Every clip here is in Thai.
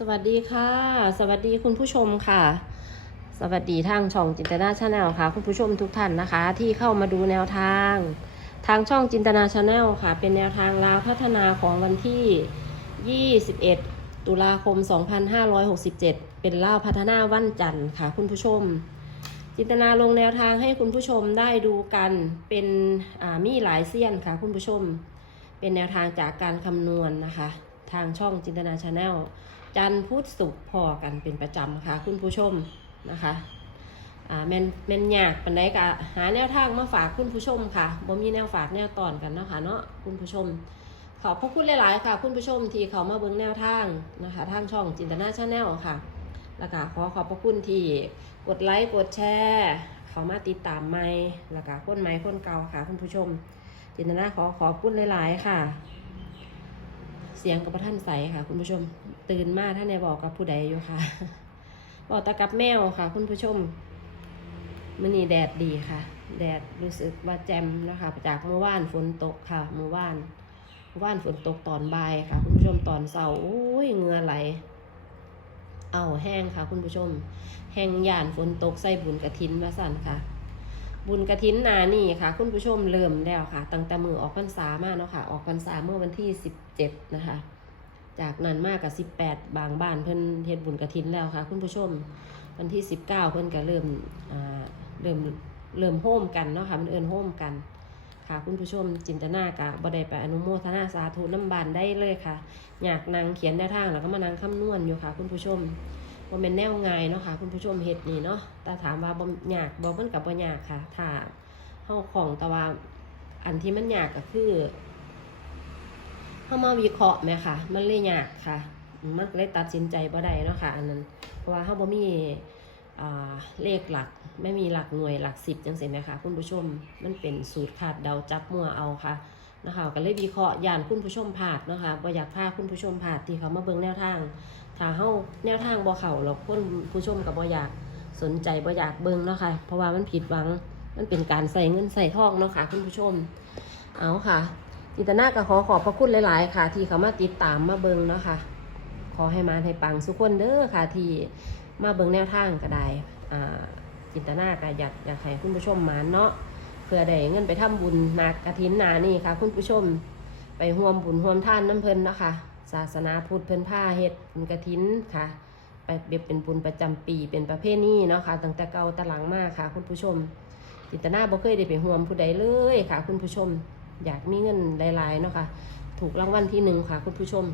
สวัสดีค่ะ สวัสดีคุณผู้ชมค่ะ สวัสดีทางช่องจินตนาชาแนลค่ะ คุณผู้ชมทุกท่านนะคะ ที่เข้ามาดูแนวทาง ทางช่องจินตนาชาแนลค่ะ เป็นแนวทางลาวพัฒนาของวันที่ 21 ตุลาคม 2567 เป็นลาวพัฒนาวันจันทร์ค่ะ คุณผู้ชม จินตนาลงแนวทางให้คุณผู้ชมได้ดูกันเป็นมีหลายเสี้ยนค่ะ คุณผู้ชม เป็นแนวทางจากการคำนวณนะคะ ทางช่องจินตนาชาแนล จันทร์พุธศุกร์พอกันเป็นประจำค่ะ คุณผู้ชมนะคะอ่าแมนแมนยากปันไดกะหาแนวทางมาฝากคุณผู้ชมค่ะบ่มีแนวฝากแนวตอนกันนะคะเนาะคุณผู้ชม ขอบพระคุณหลาย ๆ ค่ะ คุณผู้ชมที่เขามาเบิ่งแนวทางนะคะ ทางช่องจินตนาชาแนลค่ะ แล้วก็ขอขอบพระคุณที่กดไลค์กดแชร์เขามาติดตามใหม่แล้วก็คนใหม่คนเก่าค่ะ คุณผู้ชม จินตนาขอขอบคุณหลาย ๆ ค่ะ เสียงกับพระท่านใสค่ะ คุณผู้ชม ตื่นมาท่านในบอกกับผู้ใดอยู่ค่ะบอกตากับแมวค่ะ คุณผู้ชมมื่อนี้แดดดีค่ะ แดดรู้สึกว่าแจ่มนะคะจากเมื่อวานฝนตกค่ะ เมื่อวานเมื่อวานฝนตกตอนบ่ายค่ะ คุณผู้ชมตอนเสาร์อุ้ยเงือไหล เอาแห้งค่ะ คุณผู้ชม แห้งย่านฝนตกใส่บุญกระถินมาสั่นค่ะ บุญกระถินนานี่ค่ะ คุณผู้ชมเริ่มแล้วค่ะ ตั้งแต่มือออกพรรษามาเนาะค่ะ ออกพรรษาเมื่อวันที่สิบเจ็ดนะคะ จากนั้นมากกับสิบแปดบางบ้านเพิ่นเฮ็ดบุญกระถินแล้วค่ะ คุณผู้ชมวันที่สิบเก้าเพิ่นก็เริ่มเริ่มเริ่มโฮมกันเนาะค่ะมันเอิ้นโฮมกันค่ะคุณผู้ชมจินตนากะบ่ได้ไปอนุโมทนาสาธุน้ำบานได้เลยค่ะ อยากนางเขียนแนวทางแล้วก็มานางคำนวณอยู่ค่ะ คุณผู้ชมบ่เป็นแนวง่ายเนาะค่ะ คุณผู้ชมเฮ็ดนี่เนาะแต่ถามว่าบ่ยากบ่มันกับบ่ยากค่ะถ้าเฮาของแต่ว่าอันที่มันอยากก็คือ เฮามาวิเคราะห์แหมค่ะมันเลยยากค่ะ มันก็เลยตัดสินใจบ่ได้เนาะค่ะอันนั้น เพราะว่าเฮาบ่มีเลขหลักไม่มีหลักหน่วยหลักสิบจังซี่แหมคะคุณผู้ชมมันเป็นสูตรคาดเดาจับมั่วเอาค่ะนะคะก็เลยวิเคราะห์ย่านคุณผู้ชมพลาดเนาะคะบ่อยากพาคุณผู้ชมพลาดที่เขามาเบิ่งแนวทางถ้าเฮาแนวทางบ่เข้าหรอกคนผู้ชมก็บ่อยากสนใจบ่อยากเบิ่งเนาะค่ะเพราะว่ามันผิดหวังมันเป็นการใส่เงินใส่ทองเนาะค่ะคุณผู้ชมเอาค่ะ จิตนาก็ขอขอบพระคุณหลาย ๆ ค่ะ ที่เขามาติดตามมาเบิงเนาะค่ะ ขอให้มาให้ปังสุกคนเด้อค่ะ ที่มาเบิงแนวทางก็ได้อ่าจิตนาก็อยากอยากให้คุณผู้ชมมาเนาะเพื่อได้เงินไปทำบุญนักระถินนานี่ค่ะ คุณผู้ชม ไปห่วมบุญห่วมท่านน้ำเพลินเนาะค่ะศาสนาพุทธเพลินผ้าเฮ็ดบุญกระถินค่ะ ไปเบียเป็นบุญประจำปีเป็นประเพณีเนาะค่ะตั้งแต่เก่าแตหลังมากค่ะ คุณผู้ชม จิตนาบ่เคยได้ไปห่วมผู้ใดเลยค่ะ คุณผู้ชม อยากมีเงินหลายๆเนาะค่ะ ถูกรางวัลที่หนึ่งค่ะคุณผู้ชม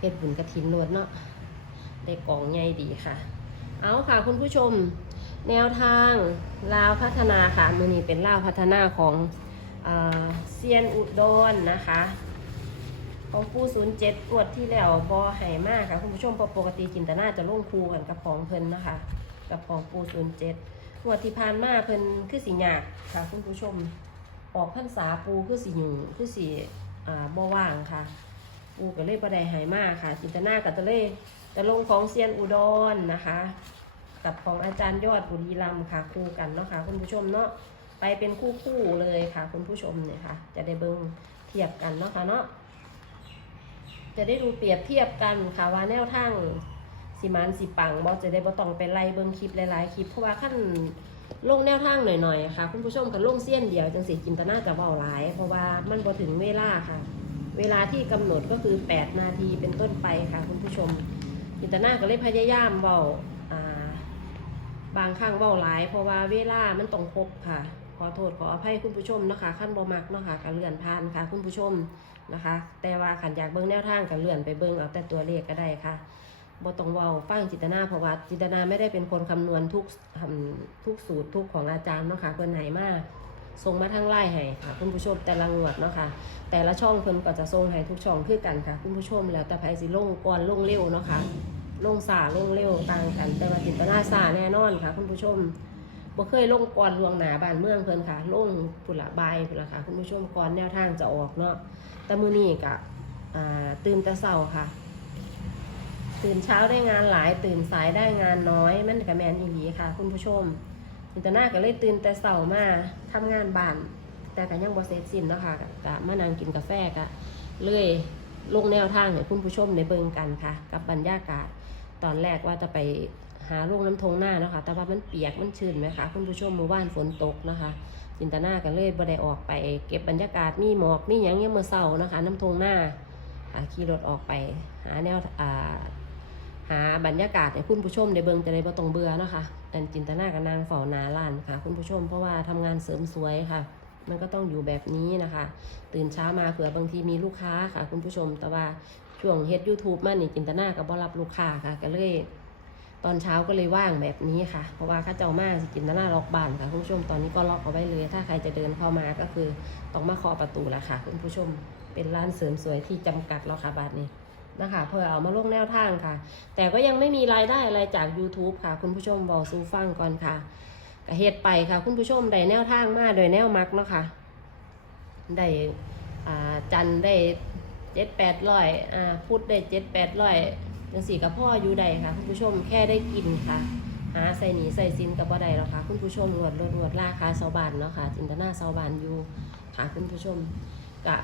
เฮ็ดบุญกระถินรวดเนาะได้กองใหญ่ดีค่ะ เอาค่ะคุณผู้ชม แนวทางลาวพัฒนาค่ะมือนี้เป็นลาวพัฒนาของเซียนอุดรนะคะของปูศูนย์เจ็ดกวดที่แล้วบอไห่มากค่ะ คุณผู้ชมพราะปกติจินตนาจะลงคูกันกับของเพิ่นนะคะ กับของปูศูนย์เจ็ดงวดที่ผ่านมาเพิ่นคือสีหยากค่ะ คุณผู้ชม ออกพรรษาปูคือสีหยุ่คือสีอ่าบ่ว่างค่ะ ปูก็เลยประไดหายมากค่ะ จินตนากับตะเลยจะลงของเซียนอุดรนะคะ กับของอาจารย์ยอดบุรีรัมค่ะคู่กันเนาะค่ะคุณผู้ชมเนาะไปเป็นคู่คู่ๆเลยค่ะ คุณผู้ชมเนี่ยค่ะ จะได้เบิ่งเทียบกันเนาะค่ะเนาะจะได้ดูเปรียบเทียบกันค่ะว่าแนวทางสิมานสิปังบอจะได้บ่ต้องไปไล่เบิ่งคลิปหลายๆคลิปเพราะว่าขั้น ลงแนวทางหน่อยๆค่ะ คุณผู้ชมคันลงเสี้ยนเดียวจังสิจินตนาจะเบาหลาย เพราะว่ามันบ่ถึงเวลาค่ะ เวลาที่กำหนดก็คือ 8 นาทีเป็นต้นไปค่ะ คุณผู้ชม จินตนาก็เลยพยายามเบาบางครั้งเบาหลาย เพราะว่าเวลามันต้องครบค่ะ ขอโทษขออภัยคุณผู้ชมนะคะขั้นบ่มักเนาะค่ะก็เลื่อนผ่านค่ะ คุณผู้ชมนะคะ แต่ว่าขันอยากเบิ่งแนวทางกับเลื่อนไปเบิ่งเอาแต่ตัวเลขก็ได้ค่ะ บ่ต้องเว้าฟังจิตนาเพราะว่าจิตนาไม่ได้เป็นคนคำนวณทุกทุกสูตรทุกของอาจารย์เนาะค่ะเพิ่นให้มาส่งมาทางไลน์ให้ค่ะคุณผู้ชมแต่ละงวดเนาะค่ะแต่ละช่องเพิ่นก็จะส่งให้ทุกช่องคือกันค่ะคุณผู้ชมแล้วแต่ไผสิลงก่อนลงเร็วเนาะค่ะลงสาลงเร็วต่างกัน แต่ว่าจิตนาสาแน่นอนค่ะ คุณผู้ชมบ่เคยลงก่อนลวงหนาบ้านเมืองเพิ่นค่ะลงพุ่นละบายพุ่นละค่ะ คุณผู้ชมก่อนแนวทางจะออกเนาะแต่มือนี้กะอ่าตื่นแต่เช้าค่ะ ตื่นเช้าได้งานหลาย ตื่นสายได้งานน้อย มันกับแมนอีหลีค่ะ คุณผู้ชมจินตนาก็เลยตื่นแต่เช้ามาทำงานบ้าน แต่ก็ยังบ่เสร็จสิ้นเนาะค่ะกะมานั่งกินกาแฟกะเลยลงแนวทางให้คุณผู้ชมในเบิงกันค่ะ กับบรรยากาศตอนแรกว่าจะไปหาลงน้ำทงหน้าเนาะคะแต่ว่ามันเปียกมันชื้นไหมคะคุณผู้ชมเมื่อวานฝนตกนะคะ จินตนากันเลยบ่ได้ออกไป เก็บบรรยากาศมีหมอกมีหยังยังเมื่อเช้านะคะ น้ำทงหน้าขี่รถออกไป หาแนวอ่า หาบรรยากาศให้คุณผู้ชมได้เบิงจะได้บ่ต้องเบื่อนะคะแต่จินตนากับนางเฝ้าหนาล้านค่ะ คุณผู้ชมเพราะว่าทำงานเสริมสวยค่ะ มันก็ต้องอยู่แบบนี้นะคะ ตื่นเช้ามาเผื่อบางทีมีลูกค้าค่ะ คุณผู้ชมแต่ว่าช่วงเฮ็ด YouTube มานี่จินตนากับบ่รับลูกค้าค่ะก็เลยตอนเช้าก็เลยว่างแบบนี้ค่ะ เพราะว่าข้าเจ้ามาสิจินตนาล็อกบ้านค่ะคุณผู้ชมตอนนี้ก็ล็อกเอาไว้เลย ถ้าใครจะเดินเข้ามาก็คือต้องมาเคาะประตูแล้วค่ะ คุณผู้ชมเป็นร้านเสริมสวยที่จำกัดแล้วค่ะบาทนี้ นะคะเพื่อเอามาลงแนวทางค่ะ แต่ก็ยังไม่มีรายได้อะไรจาก YouTube ค่ะ คุณผู้ชมบอกซูฟังก่อนค่ะกเฮ็ดไปค่ะ คุณผู้ชมได้แนวทางมาโดยแนวมักเนาะค่ะได้จันได้เจ็ดแปดร้อยพุทธได้เจ็ดแปดร้อยจังสี่กับพ่ออยู่ใดค่ะ คุณผู้ชมแค่ได้กินค่ะหาใส่หนีใส่ซินกับบ่ได้แล้วค่ะ คุณผู้ชมรวดรวดรวดราคาเสาบานเนาะค่ะจินตนาเสาบานอยู่ค่ะคุณผู้ชมกะ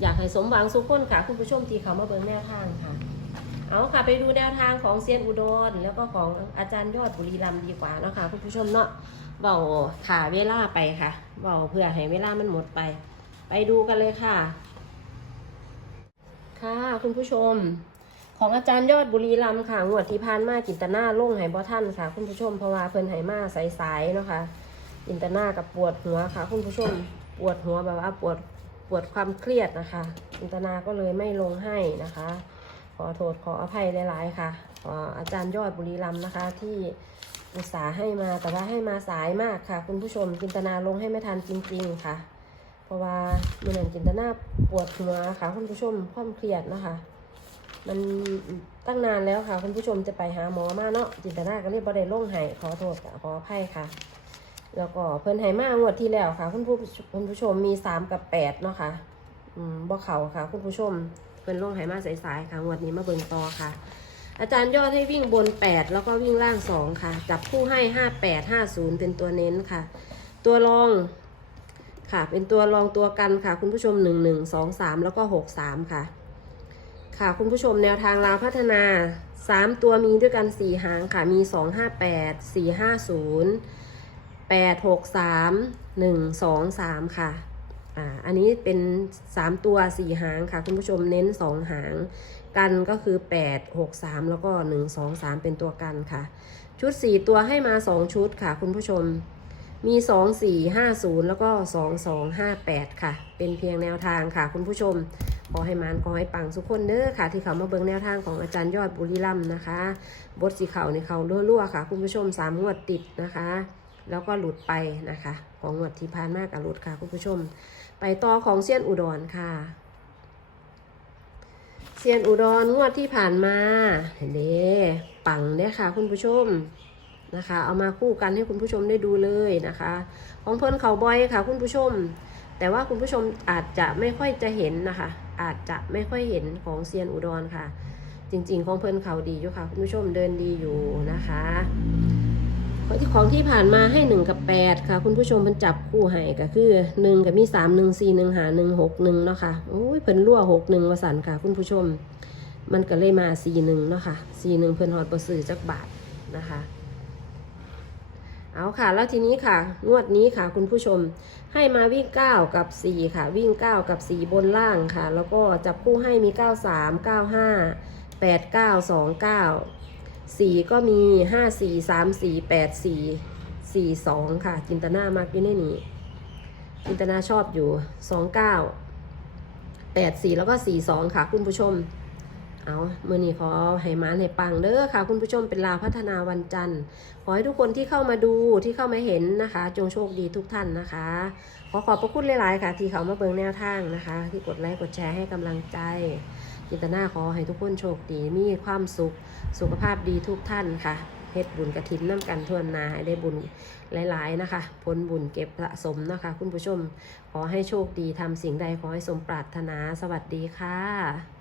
อยากให้สมหวังสุขคนค่ะ คุณผู้ชมที่เขามาเบิ่งแนวทางค่ะ เอาค่ะไปดูแนวทางของเซียนอุดร แล้วก็ของอาจารย์ยอดบุรีรัมย์ดีกว่าเนาะค่ะคุณผู้ชมเนาะเบาขาเวลาไปค่ะเบาเพื่อให้เวลามันหมดไป ไปดูกันเลยค่ะ ค่ะคุณผู้ชม ของอาจารย์ยอดบุรีรัมย์ค่ะงวดที่ผ่านมาจินตนาล่งไหบอท่านค่ะ คุณผู้ชมเพราะว่าเพิ่นไหมาสายๆเนาะค่ะจินตนากับปวดหัวค่ะ คุณผู้ชมปวดหัวแบบว่าปวด ปวดความเครียดนะคะจินตนาก็เลยไม่ลงให้นะคะ ขอโทษขออภัยหลาย ๆ ค่ะขออาจารย์ยอดบุรีรัมนะคะที่อุตส่าห์ให้มาแต่ว่าให้มาสายมากค่ะ คุณผู้ชมจินตนาลงให้ไม่ทันจริง ๆ ค่ะ เพราะว่าเมื่อนั้นจินตนาปวดหัวค่ะ คุณผู้ชมความเครียดนะคะมันตั้งนานแล้วค่ะ คุณผู้ชมจะไปหาหมอมาเนาะจินตนาก็เรียกบ่ได้ลงให้ขอโทษขออภัยค่ะ แล้วก็เพิ่นให้มางวดที่แล้วค่ะ คุณผู้คุณผู้ชมมีสามกับแปดเนาะค่ะอืมบ่เขาค่ะ คุณผู้ชมเพิ่นลงให้มาสายๆค่ะงวดนี้มาเบิ่งต่อค่ะ อาจารย์ยอดให้วิ่งบนแปดแล้วก็วิ่งล่างสองค่ะ จับคู่ให้ห้าแปดห้าศูนย์เป็นตัวเน้นค่ะ ตัวรองค่ะ เป็นตัวรองตัวกันค่ะ คุณผู้ชมหนึ่งหนึ่งสองสามแล้วก็หกสามค่ะ ค่ะคุณผู้ชมแนวทางลาวพัฒนาสามตัวมีด้วยกันสี่หางค่ะมีสองห้าแปดสี่ห้าศูนย์ แปดหกสามหนึ่งสองสามค่ะอ่าอันนี้เป็นสามตัวสี่หางค่ะ คุณผู้ชมเน้นสองหาง กันก็คือแปดหกสามแล้วก็หนึ่งสองสามเป็นตัวกันค่ะ ชุดสี่ตัวให้มาสองชุดค่ะ คุณผู้ชมมีสองสี่ห้าศูนย์แล้วก็สองสองห้าแปดค่ะ เป็นเพียงแนวทางค่ะ คุณผู้ชม ขอให้มานขอให้ปังทุกคนเด้อค่ะ ที่เขามาเบิ่งแนวทางของอาจารย์ยอดบุรีรัมนะคะ บทสีเขาในเขารั่วๆค่ะ คุณผู้ชมสามงวดติดนะคะ แล้วก็หลุดไปนะคะ ของงวดที่ผ่านมากกับหลุดค่ะคุณผู้ชม ไปต่อของเซียนอุดรค่ะเซียนอุดรงวดที่ผ่านมาเห็นเด้ปังเด้อค่ะ คุณผู้ชมนะคะ เอามาคู่กันให้คุณผู้ชมได้ดูเลยนะคะ ของเพิ่นเขาบอยค่ะ คุณผู้ชม แต่ว่าคุณผู้ชมอาจจะไม่ค่อยจะเห็นนะคะ อาจจะไม่ค่อยเห็นของเซียนอุดรค่ะ จริง ๆ ของเพิ่นเขาดีอยู่ค่ะ คุณผู้ชมเดินดีอยู่นะคะ ของที่ผ่านมาให้หนึ่งกับแปดค่ะ คุณผู้ชมเพิ่นจับคู่ให้ก็คือหนึ่งกับมีสามหนึ่งสี่หนึ่งหาหนึ่งหกหนึ่งเนาะค่ะโอ้ยเพิ่นรั่วหกหนึ่งวสันค่ะ คุณผู้ชม มันก็เลยมาสี่หนึ่งเนาะค่ะสี่หนึ่งเพิ่นฮอดประสื่อจักบาทนะคะ เอาค่ะ แล้วทีนี้ค่ะ งวดนี้ค่ะ คุณผู้ชมให้มาวิ่ง 9 กับ 4 ค่ะ วิ่ง 9 กับ 4 บนล่างค่ะ แล้วก็จับคู่ให้มี 93 95 89 29 4ก็มี5 4 3 4 8 4 4 2ค่ะ จินตนามากอยู่ในนี้ จินตนาชอบอยู่29 8 4แปดสี่แล้วก็4 2ค่ะ คุณผู้ชม เอามือนี้ขอให้มานให้ปังเด้อค่ะ คุณผู้ชมเป็นลาพัฒนาวันจันทร์ ขอให้ทุกคนที่เข้ามาดูที่เข้ามาเห็นนะคะ จงโชคดีทุกท่านนะคะ ขอขอบพระคุณหลาย ๆ ค่ะ ที่เขามาเบิงแนวทางนะคะ ที่กดไลค์กดแชร์ให้กำลังใจจินตนาขอให้ทุกคนโชคดีมีความสุขสุขภาพดีทุกท่านค่ะเฮ็ดบุญกระถินน้ำกันทวนนาให้ได้บุญหลาย ๆ นะคะผลบุญเก็บสะสมนะคะ คุณผู้ชม ขอให้โชคดีทำสิ่งใดขอให้สมปรารถนาสวัสดีค่ะ